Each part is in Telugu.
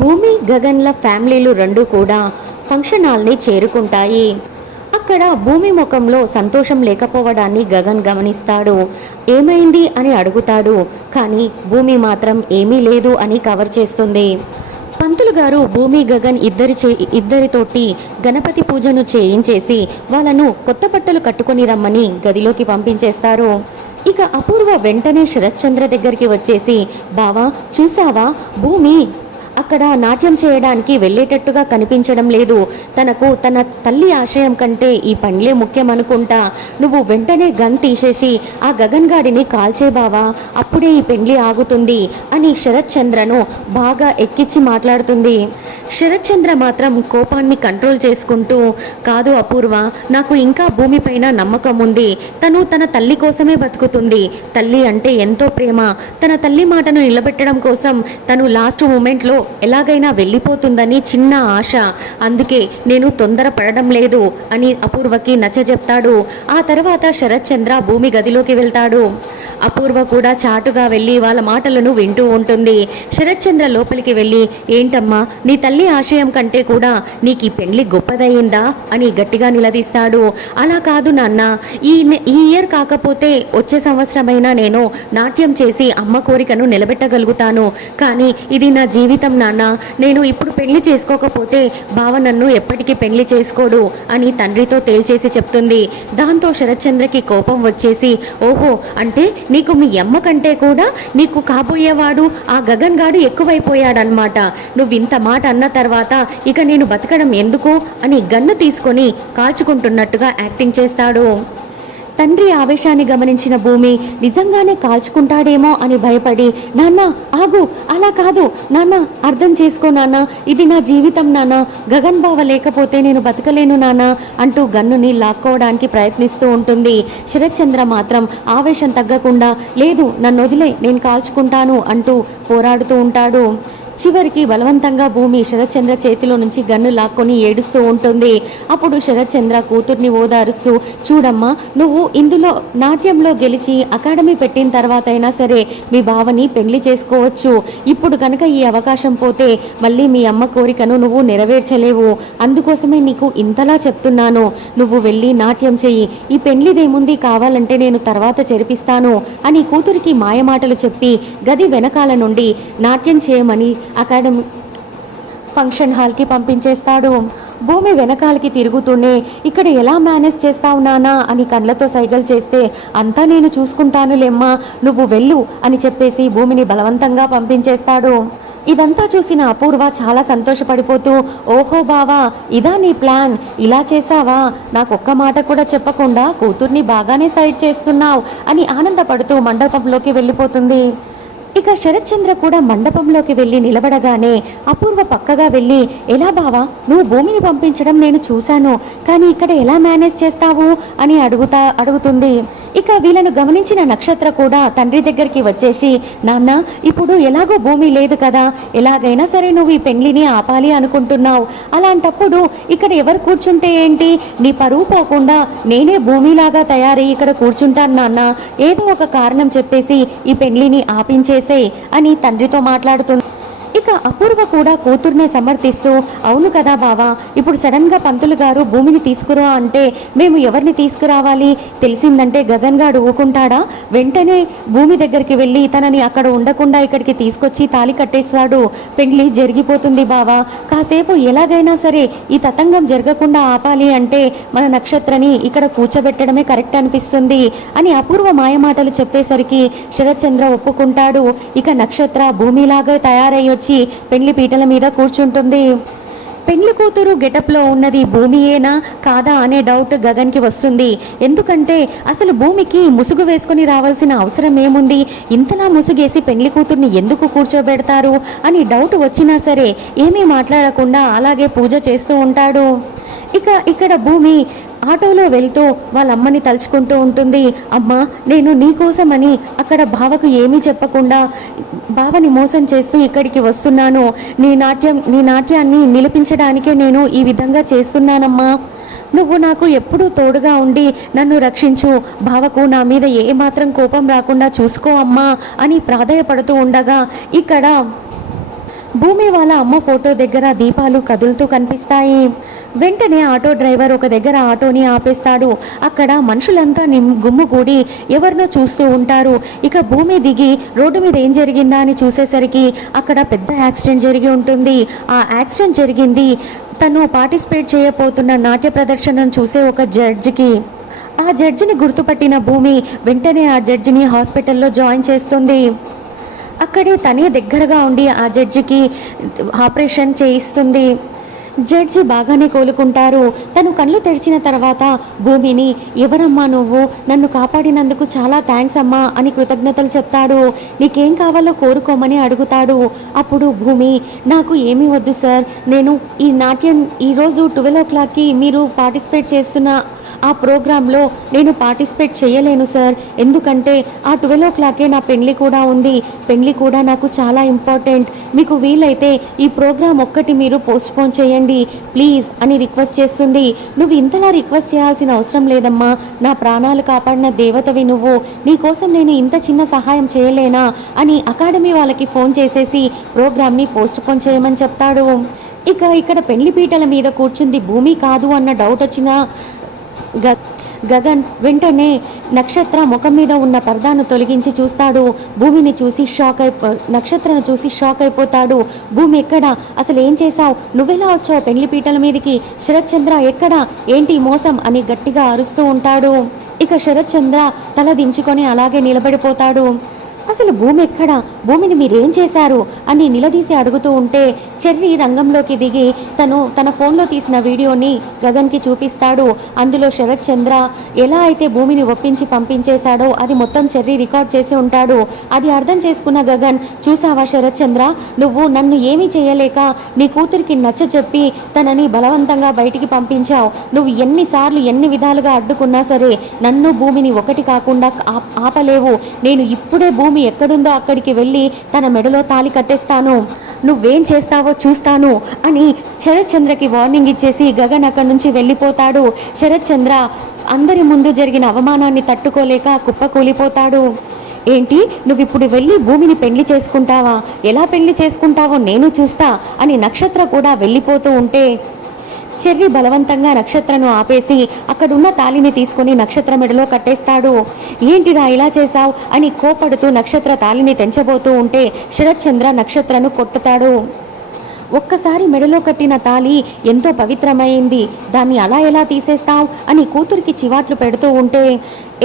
భూమి గగన్ల ఫ్యామిలీలు రెండు కూడా ఫంక్షన్ హాల్ని చేరుకుంటాయి. అక్కడ భూమి ముఖంలో సంతోషం లేకపోవడాన్ని గగన్ గమనిస్తాడు. ఏమైంది అని అడుగుతాడు. కానీ భూమి మాత్రం ఏమీ లేదు అని కవర్ చేస్తుంది. పంతులు గారు భూమి గగన్ ఇద్దరితోటి గణపతి పూజను చేయించేసి వాళ్ళను కొత్త బట్టలు కట్టుకొని రమ్మని గదిలోకి పంపించేస్తారు. ఇక అపూర్వ వెంటనే శరత్చంద్ర దగ్గరికి వచ్చేసి, బావా చూసావా, భూమి అక్కడ నాట్యం చేయడానికి వెళ్ళేటట్టుగా కనిపించడం లేదు. తనకు తన తల్లి ఆశయం కంటే ఈ పనిలే ముఖ్యం అనుకుంటా. నువ్వు వెంటనే గన్ తీసేసి ఆ గగన్ గాడిని కాల్చే బావా, అప్పుడే ఈ పెండ్లి ఆగుతుంది అని శరత్చంద్రను బాగా ఎక్కించి మాట్లాడుతుంది. శరత్చంద్ర మాత్రం కోపాన్ని కంట్రోల్ చేసుకుంటూ, కాదు అపూర్వ, నాకు ఇంకా భూమిపైన నమ్మకం ఉంది. తను తన తల్లి కోసమే బతుకుతుంది. తల్లి అంటే ఎంతో ప్రేమ. తన తల్లి మాటను నిలబెట్టడం కోసం తను లాస్ట్ మూమెంట్లో ఎలాగైనా వెళ్ళిపోతుందని చిన్న ఆశ. అందుకే నేను తొందరపడడం లేదు అని అపూర్వకి నచ్చజెప్తాడు. ఆ తర్వాత శరత్చంద్ర భూమి గదిలోకి వెళ్తాడు. అపూర్వ కూడా చాటుగా వెళ్ళి వాళ్ళ మాటలను వింటూ ఉంటుంది. శరత్చంద్ర లోపలికి వెళ్ళి, ఏంటమ్మా, నీ తల్లి ఆశయం కంటే కూడా నీకు ఈ పెళ్లి గొప్పదయ్యిందా అని గట్టిగా నిలదీస్తాడు. అలా కాదు నాన్న, ఈ ఇయర్ కాకపోతే వచ్చే సంవత్సరమైనా నేను నాట్యం చేసి అమ్మ కోరికను నిలబెట్టగలుగుతాను. కానీ ఇది నా జీవితం నాన్న. నేను ఇప్పుడు పెళ్లి చేసుకోకపోతే బావ నన్ను ఎప్పటికీ పెళ్లి చేసుకోడు అని తండ్రితో తేల్చేసి చెప్తుంది. దాంతో శరత్చంద్రకి కోపం వచ్చేసి, ఓహో, అంటే నీకు మీ అమ్మ కంటే కూడా నీకు కాబోయేవాడు ఆ గగన్ గాడు ఎక్కువైపోయాడనమాట. నువ్వు ఇంత మాట అన్న తర్వాత ఇక నేను బతకడం ఎందుకు అని గన్ను తీసుకొని కాల్చుకుంటున్నట్టుగా యాక్టింగ్ చేస్తాడు. తండ్రి ఆవేశాన్ని గమనించిన భూమి నిజంగానే కాల్చుకుంటాడేమో అని భయపడి, నాన్న ఆగు, అలా కాదు నాన్న, అర్థం చేసుకో నాన్న, ఇది నా జీవితం నాన్న, గగన్ బావ లేకపోతే నేను బతకలేను నాన్న అంటూ గన్నుని లాక్కోవడానికి ప్రయత్నిస్తూ ఉంటుంది. శరత్చంద్ర మాత్రం ఆవేశం తగ్గకుండా, లేదు నన్ను వదిలే, నేను కాల్చుకుంటాను అంటూ పోరాడుతూ ఉంటాడు. చివరికి బలవంతంగా భూమి శరత్చంద్ర చేతిలో నుంచి గన్ను లాక్కొని ఏడుస్తూ ఉంటుంది. అప్పుడు శరత్చంద్ర కూతుర్ని ఓదారుస్తూ, చూడమ్మా, నువ్వు ఇందులో నాట్యంలో గెలిచి అకాడమీ పెట్టిన తర్వాత అయినా సరే మీ బావని పెళ్లి చేసుకోవచ్చు. ఇప్పుడు కనుక ఈ అవకాశం పోతే మళ్ళీ మీ అమ్మ కోరికను నువ్వు నెరవేర్చలేవు. అందుకోసమే నీకు ఇంతలా చెప్తున్నాను. నువ్వు వెళ్ళి నాట్యం చెయ్యి. ఈ పెళ్లిదేముంది, కావాలంటే నేను తర్వాత జరిపిస్తాను అని కూతురికి మాయమాటలు చెప్పి గది వెనకాల నుండి నాట్యం చేయమని అకాడమీ ఫంక్షన్ హాల్కి పంపించేస్తాడు. భూమి వెనకాలకి తిరుగుతూనే, ఇక్కడ ఎలా మేనేజ్ చేస్తావు నానా అని కళ్ళతో సైగలు చేస్తే, అంతా నేను చూసుకుంటానులేమ్మా, నువ్వు వెళ్ళు అని చెప్పేసి భూమిని బలవంతంగా పంపించేస్తాడు. ఇదంతా చూసిన అపూర్వ చాలా సంతోషపడిపోతూ, ఓహో బావా, ఇదా నీ ప్లాన్, ఇలా చేసావా, నాకొక్క మాట కూడా చెప్పకుండా కూతుర్ని బాగానే సైడ్ చేస్తున్నావు అని ఆనందపడుతూ మండపంలోకి వెళ్ళిపోతుంది. ఇక శరత్చంద్ర కూడా మండపంలోకి వెళ్ళి నిలబడగానే అపూర్వ పక్కగా వెళ్ళి, ఎలా బావా, నువ్వు భూమిని పంపించడం నేను చూశాను, కానీ ఇక్కడ ఎలా మేనేజ్ చేస్తావు అని అడుగుతుంది. ఇక వీళ్ళను గమనించిన నక్షత్ర కూడా తండ్రి దగ్గరికి వచ్చేసి, నాన్న, ఇప్పుడు ఎలాగో భూమి లేదు కదా, ఎలాగైనా సరే నువ్వు ఈ పెళ్లిని ఆపాలి అనుకుంటున్నావు. అలాంటప్పుడు ఇక్కడ ఎవరు కూర్చుంటే ఏంటి, నీ పరువు పోకుండా నేనే భూమిలాగా తయారై ఇక్కడ కూర్చుంటాను నాన్న, ఏదో ఒక కారణం చెప్పేసి ఈ పెళ్లిని ఆపించేసి అని తండ్రితో మాట్లాడుతుంది. ఇక అపూర్వ కూడా కూతుర్నే సమర్థిస్తూ, అవును కదా బావా, ఇప్పుడు సడన్ గా పంతులు గారు భూమిని తీసుకురా అంటే మేము ఎవరిని తీసుకురావాలి, తెలిసిందంటే గగన్ గారు ఊకుంటాడా, వెంటనే భూమి దగ్గరికి వెళ్ళి తనని అక్కడ ఉండకుండా ఇక్కడికి తీసుకొచ్చి తాళి కట్టేస్తాడు, పెళ్లి జరిగిపోతుంది బావా, కాసేపు ఎలాగైనా సరే ఈ తతంగం జరగకుండా ఆపాలి అంటే మన నక్షత్రని ఇక్కడ కూర్చోబెట్టడమే కరెక్ట్ అనిపిస్తుంది అని అపూర్వ మాయమాటలు చెప్పేసరికి శరత్చంద్ర ఒప్పుకుంటాడు. ఇక నక్షత్ర భూమిలాగా తయారయ్యి వచ్చి పెళ్లి పీటల మీద కూర్చుంటుంది. పెళ్లి కూతురు గెటప్లో ఉన్నది భూమియేనా కాదా అనే డౌట్ గగన్కి వస్తుంది. ఎందుకంటే అసలు భూమికి ముసుగు వేసుకొని రావాల్సిన అవసరం ఏముంది, ఇంతలా ముసుగేసి పెళ్లి కూతుర్ని ఎందుకు కూర్చోబెడతారు అని డౌట్ వచ్చినా సరే ఏమీ మాట్లాడకుండా అలాగే పూజ చేస్తూ ఉంటాడు. ఇక ఇక్కడ భూమి ఆటోలో వెళ్తూ వాళ్ళ అమ్మని తలుచుకుంటూ ఉంటుంది. అమ్మ, నేను నీకోసమని అక్కడ బావకు ఏమీ చెప్పకుండా బావని మోసం చేస్తూ ఇక్కడికి వస్తున్నాను. నీ నాట్యాన్ని నిలిపించడానికే నేను ఈ విధంగా చేస్తున్నానమ్మా. నువ్వు నాకు ఎప్పుడూ తోడుగా ఉండి నన్ను రక్షించు, బావకు నా మీద ఏమాత్రం కోపం రాకుండా చూసుకో అమ్మా అని ప్రాధేయపడుతూ ఉండగా ఇక్కడ భూమి వాళ్ళ అమ్మ ఫోటో దగ్గర దీపాలు కదులుతూ కనిపిస్తాయి. వెంటనే ఆటో డ్రైవర్ ఒక దగ్గర ఆటోని ఆపేస్తాడు. అక్కడ మనుషులంతా గుమ్ముగూడి ఎవరినో చూస్తూ ఉంటారు. ఇక భూమి దిగి రోడ్డు మీద ఏం జరిగిందా అని చూసేసరికి అక్కడ పెద్ద యాక్సిడెంట్ జరిగి ఉంటుంది. ఆ యాక్సిడెంట్ జరిగింది తను పార్టిసిపేట్ చేయబోతున్న నాట్య ప్రదర్శనను చూసే ఒక జడ్జికి. ఆ జడ్జిని గుర్తుపట్టిన భూమి వెంటనే ఆ జడ్జిని హాస్పిటల్లో జాయిన్ చేస్తుంది. అక్కడే తనే దగ్గరగా ఉండి ఆ జడ్జికి ఆపరేషన్ చేయిస్తుంది. జడ్జి బాగానే కోలుకుంటారు. తను కళ్ళు తెరిచిన తర్వాత భూమిని, ఎవరమ్మా నువ్వు, నన్ను కాపాడినందుకు చాలా థ్యాంక్స్ అమ్మా అని కృతజ్ఞతలు చెప్తాడు. నీకేం కావాలో కోరుకోమని అడుగుతాడు. అప్పుడు భూమి, నాకు ఏమీ వద్దు సార్, నేను ఈ నాట్యం ఈరోజు 12 o'clockకి మీరు పార్టిసిపేట్ చేస్తున్న ఆ ప్రోగ్రాంలో నేను పార్టిసిపేట్ చేయలేను సార్, ఎందుకంటే ఆ 12 o'clockకే నా పెళ్లి కూడా ఉంది. పెళ్లి కూడా నాకు చాలా ఇంపార్టెంట్. మీకు వీలైతే ఈ ప్రోగ్రాం ఒక్కటి మీరు పోస్ట్పోన్ చేయండి ప్లీజ్ అని రిక్వెస్ట్ చేస్తుంది. నువ్వు ఇంతలా రిక్వెస్ట్ చేయాల్సిన అవసరం లేదమ్మా, నా ప్రాణాలు కాపాడిన దేవతవి నువ్వు, నీకోసం నేను ఇంత చిన్న సహాయం చేయలేనా అని అకాడమీ వాళ్ళకి ఫోన్ చేసేసి ప్రోగ్రామ్ని పోస్ట్పోన్ చేయమని చెప్తాడు. ఇక్కడ పెళ్లి పీటల మీద కూర్చుంది భూమి కాదు అన్న డౌట్ వచ్చిన గగన్ వెంటనే నక్షత్ర ముఖం మీద ఉన్న పరదాను తొలగించి చూస్తాడు. భూమిని చూసి నక్షత్రను చూసి షాక్ అయిపోతాడు. భూమి ఎక్కడా, అసలు ఏం చేశావు, నువ్వెలా వచ్చావు పెళ్లి పీటల మీదకి, శరత్ చంద్ర ఎక్కడా, ఏంటి మోసం అని గట్టిగా అరుస్తూ ఉంటాడు. ఇక శరత్ చంద్ర తల దించుకొని అలాగే నిలబడిపోతాడు. అసలు భూమి ఎక్కడా, భూమిని మీరేం చేశారు అని నిలదీసి అడుగుతూ ఉంటే చెర్రీ రంగంలోకి దిగి తన ఫోన్లో తీసిన వీడియోని గగన్కి చూపిస్తాడు. అందులో శరత్ చంద్ర ఎలా అయితే భూమిని ఒప్పించి పంపించేశాడో అది మొత్తం చెర్రీ రికార్డ్ చేసి ఉంటాడు. అది అర్థం చేసుకున్న గగన్, చూసావా శరత్ చంద్ర, నువ్వు నన్ను ఏమీ చేయలేక నీ కూతురికి నచ్చ చెప్పి తనని బలవంతంగా బయటికి పంపించావు. నువ్వు ఎన్నిసార్లు ఎన్ని విధాలుగా అడ్డుకున్నా సరే నన్ను భూమిని ఒకటి కాకుండా ఆపలేవు. నేను ఇప్పుడే భూమి ఎక్కడుందో అక్కడికి వెళ్ళి తన మెడలో తాళి కట్టేస్తాను, నువ్వేం చేస్తావో చూస్తాను అని శరత్ చంద్రకి వార్నింగ్ ఇచ్చేసి గగన్ అక్కడి నుంచి వెళ్ళిపోతాడు. శరత్ చంద్ర అందరి ముందు జరిగిన అవమానాన్ని తట్టుకోలేక కుప్పకూలిపోతాడు. ఏంటి, నువ్వు ఇప్పుడు వెళ్ళి భూమిని పెళ్లి చేసుకుంటావా, ఎలా పెళ్లి చేసుకుంటావో నేను చూస్తా అని నక్షత్ర కూడా వెళ్ళిపోతూ ఉంటే చెర్రీ బలవంతంగా నక్షత్రను ఆపేసి అక్కడున్న తాళిని తీసుకుని నక్షత్ర మెడలో కట్టేస్తాడు. ఏంటిరా ఇలా చేశావు అని కోపడుతూ నక్షత్ర తాళిని తెంచబోతూ ఉంటే శరత్ చంద్ర నక్షత్రను కొట్టుతాడు. ఒక్కసారి మెడలో కట్టిన తాళి ఎంతో పవిత్రమైంది, దాన్ని అలా ఎలా తీసేస్తావు అని కూతురికి చివాట్లు పెడుతూ ఉంటే,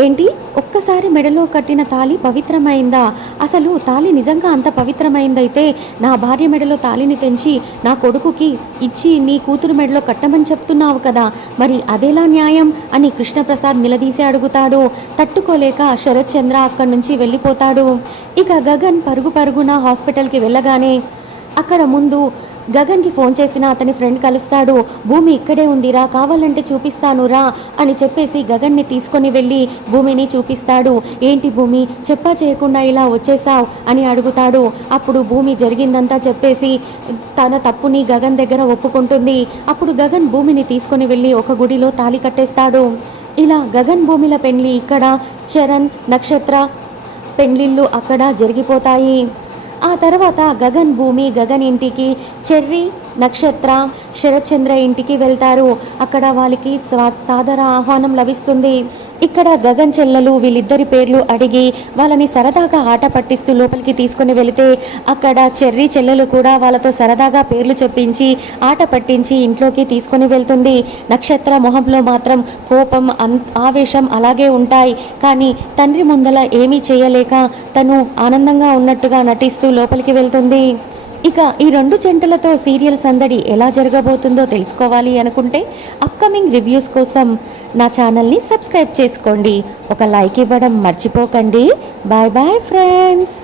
ఏంటి, ఒక్కసారి మెడలో కట్టిన తాళి పవిత్రమైందా, అసలు తాళి నిజంగా అంత పవిత్రమైందైతే నా భార్య మెడలో తాళిని తెంచి నా కొడుకుకి ఇచ్చి నీ కూతురు మెడలో కట్టమని చెప్తున్నావు కదా, మరి అదేలా న్యాయం అని కృష్ణప్రసాద్ నిలదీసి అడుగుతాడు. తట్టుకోలేక శరత్ చంద్ర అక్కడి నుంచి వెళ్ళిపోతాడు. ఇక గగన్ పరుగున హాస్పిటల్కి వెళ్ళగానే అక్కడ ముందు గగన్కి ఫోన్ చేసిన అతని ఫ్రెండ్ కలుస్తాడు. భూమి ఇక్కడే ఉందిరా, కావాలంటే చూపిస్తాను రా అని చెప్పేసి గగన్ని తీసుకొని వెళ్ళి భూమిని చూపిస్తాడు. ఏంటి భూమి, చెప్పా చేయకుండా ఇలా వచ్చేసావు అని అడుగుతాడు. అప్పుడు భూమి జరిగిందంతా చెప్పేసి తన తప్పుని గగన్ దగ్గర ఒప్పుకుంటుంది. అప్పుడు గగన్ భూమిని తీసుకొని వెళ్ళి ఒక గుడిలో తాళి కట్టేస్తాడు. ఇలా గగన్ భూమిల పెళ్లి ఇక్కడ, చరణ్ నక్షత్ర పెళ్లిళ్ళు అక్కడ జరిగిపోతాయి. ఆ తర్వాత గగన్ భూమి గగన్ ఇంటికి, చెర్రీ నక్షత్ర శరత్ చంద్ర ఇంటికి వెళ్తారు. అక్కడ వాళ్ళకి సాదర ఆహ్వానం లభిస్తుంది. ఇక్కడ గగన్ చెల్లెలు వీళ్ళిద్దరి పేర్లు అడిగి వాళ్ళని సరదాగా ఆట పట్టిస్తూ లోపలికి తీసుకుని వెళితే అక్కడ చెర్రీ చెల్లెలు కూడా వాళ్ళతో సరదాగా పేర్లు చెప్పించి ఆట పట్టించి ఇంట్లోకి తీసుకుని వెళ్తుంది. నక్షత్ర మొహంలో మాత్రం కోపం ఆవేశం అలాగే ఉంటాయి. కానీ తండ్రి ముందల ఏమీ చేయలేక తను ఆనందంగా ఉన్నట్టుగా నటిస్తూ లోపలికి వెళ్తుంది. ఇక ఈ రెండు జంటలతో సీరియల్ సందడి ఎలా జరగబోతుందో తెలుసుకోవాలి అనుకుంటే అప్కమింగ్ రివ్యూస్ కోసం నా ఛానల్ని సబ్స్క్రైబ్ చేసుకోండి. ఒక లైక్ ఇవ్వడం మర్చిపోకండి. Bye bye friends.